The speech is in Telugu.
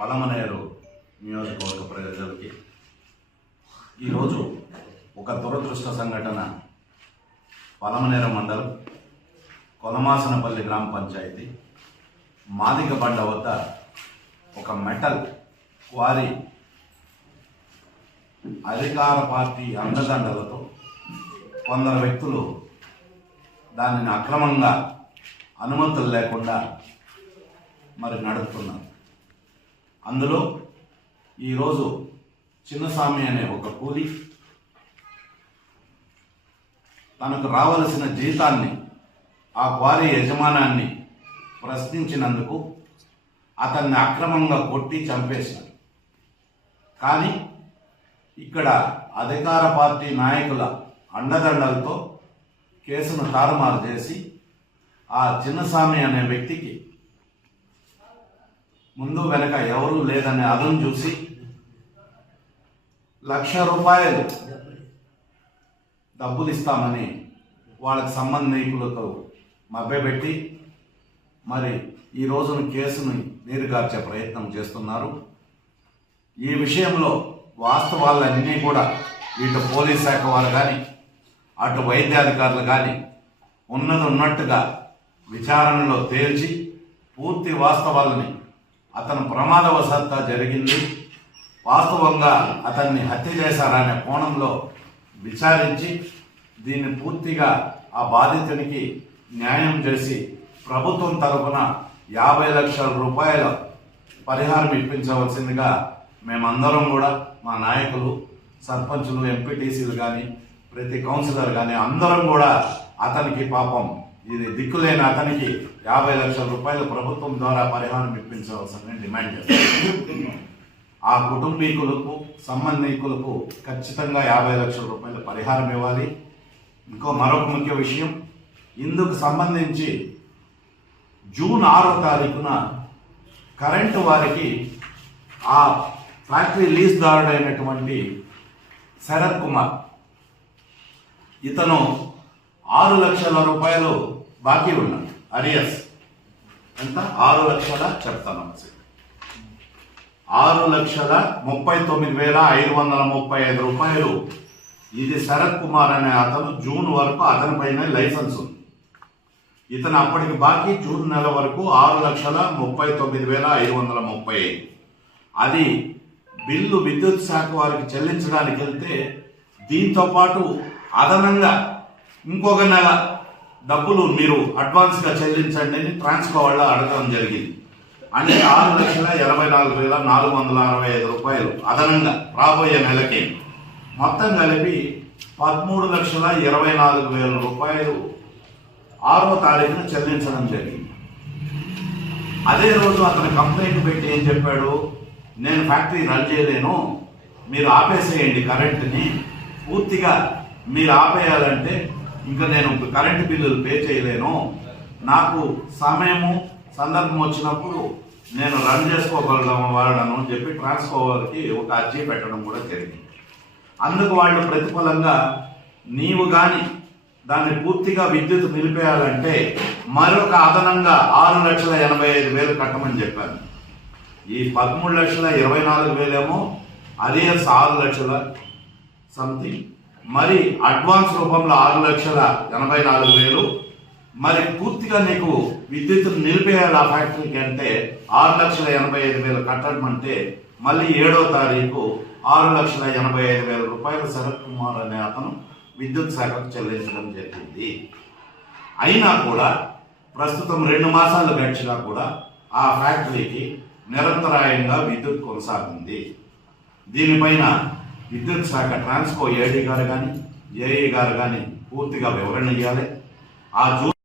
పలమనేరు నియోజకవర్గ ప్రజలకి ఈరోజు ఒక దురదృష్ట సంఘటన పలమనేరు మండలం కొలమాసనపల్లి గ్రామ పంచాయతీ మాదిగబండ వద్ద ఒక మెటల్ క్వారీ అధికార పార్టీ అండదండలతో కొందరు వ్యక్తులు దానిని అక్రమంగా అనుమతులు లేకుండా నడుపుతున్నారు. అందులో ఈరోజు చిన్నస్వామి అనే ఒక కూలి తనకు రావలసిన జీతాన్ని ఆ క్వారీ యజమానాన్ని ప్రశ్నించినందుకు అతన్ని అక్రమంగా కొట్టి చంపేశారు. కానీ ఇక్కడ అధికార పార్టీ నాయకుల అండదండలతో కేసును తారుమారు చేసి ఆ చిన్నస్వామి అనే వ్యక్తికి ముందు వెనక ఎవరూ లేదనే అదను చూసి ₹1,00,000 డబ్బులు ఇస్తామని వాళ్ళకి సంబంధికులతో మభ్యపెట్టి ఈ రోజున కేసును నీరుగార్చే ప్రయత్నం చేస్తున్నారు. ఈ విషయంలో వాస్తవాలన్నీ కూడా ఇటు పోలీస్ శాఖ వారు కానీ అటు వైద్యాధికారులు కానీ ఉన్నట్టుగా విచారణలో తేల్చి పూర్తి వాస్తవాలని అతను ప్రమాదవశాత్తు జరిగింది, వాస్తవంగా అతన్ని హత్య చేశారనే కోణంలో విచారించి దీన్ని పూర్తిగా ఆ బాధితునికి న్యాయం చేసి ప్రభుత్వం తరఫున ₹50 లక్షల పరిహారం ఇప్పించవలసిందిగా మేమందరం కూడా మా నాయకులు, సర్పంచులు, ఎంపీటీసీలు కానీ ప్రతి కౌన్సిలర్ కానీ అందరం కూడా అతనికి పాపం ఇది దిక్కులేని అతనికి ₹50 లక్షల ప్రభుత్వం ద్వారా పరిహారం ఇప్పించవలసిందని డిమాండ్ చేస్తారు. ఆ కుటుంబీకులకు సంబంధికులకు ఖచ్చితంగా ₹50 లక్షల పరిహారం ఇవ్వాలి. మరొక ముఖ్య విషయం, ఇందుకు సంబంధించి జూన్ 6వ తారీఖున కరెంటు వారికి ఆ ఫ్యాక్టరీ లీజ్దారుడైనటువంటి శరత్ కుమార్ ఇతను ₹6 లక్షల బాకీ ఉన్నాడు. అరియర్స్ ఎంత? 6 లక్షల చెప్తాను, ₹6,39,535. ఇది శరత్ కుమార్ అనే అతను జూన్ వరకు అతనిపైన లైసెన్స్ ఉంది. ఇతను అప్పటికి బాకీ జూన్ నెల వరకు ₹6,39,535. అది బిల్లు విద్యుత్ శాఖ వారికి చెల్లించడానికి వెళ్తే దీంతో పాటు అదనంగా ఇంకొక నెల డబ్బులు మీరు అడ్వాన్స్గా చెల్లించండి అని ట్రాన్స్కో వాళ్ళ అడగడం జరిగింది. అంటే ₹6,84,465 అదనంగా రాబోయే నెలకి మొత్తం కలిపి ₹13,24,000 6వ తారీఖున చెల్లించడం జరిగింది. అదే రోజు అతను కంప్లైంట్ పెట్టి ఏం చెప్పాడు, నేను ఫ్యాక్టరీ రన్ చేయలేను, మీరు ఆపేసేయండి కరెంటుని, పూర్తిగా మీరు ఆపేయాలంటే ఇంకా నేను కరెంటు బిల్లులు పే చేయలేను, నాకు సమయము సందర్భం వచ్చినప్పుడు నేను రన్ చేసుకోగలను అని చెప్పి ట్రాన్స్ఫోవర్కి ఒక అర్జీ పెట్టడం కూడా జరిగింది. అందుకు వాళ్ళు ప్రతిఫలంగా నీవు కానీ దాన్ని పూర్తిగా విద్యుత్ నిలిపేయాలంటే మరొక అదనంగా ₹6,85,000 కట్టమని చెప్పాను. ఈ ₹13,24,000 ఏమో అరియర్స్ 6 లక్షల సంథింగ్, అడ్వాన్స్ రూపంలో ₹6,84,000. పూర్తిగా నీకు విద్యుత్ నిలిపేయాలి ఆ ఫ్యాక్టరీకి అంటే ₹6,85,000 కట్టడం అంటే మళ్ళీ 7వ తారీఖు ₹6,85,000 శరత్ కుమార్ అనే అతను విద్యుత్ శాఖకు చెల్లించడం జరిగింది. అయినా కూడా ప్రస్తుతం 2 మాసాలు గడిచినా కూడా ఆ ఫ్యాక్టరీకి నిరంతరాయంగా విద్యుత్ కొనసాగింది. దీనిపైన విద్యుత్ శాఖ ట్రాన్స్కో ఏడీ గారు కానీ ఏఈ గారు కానీ పూర్తిగా వివరణ ఇవ్వాలి. ఆ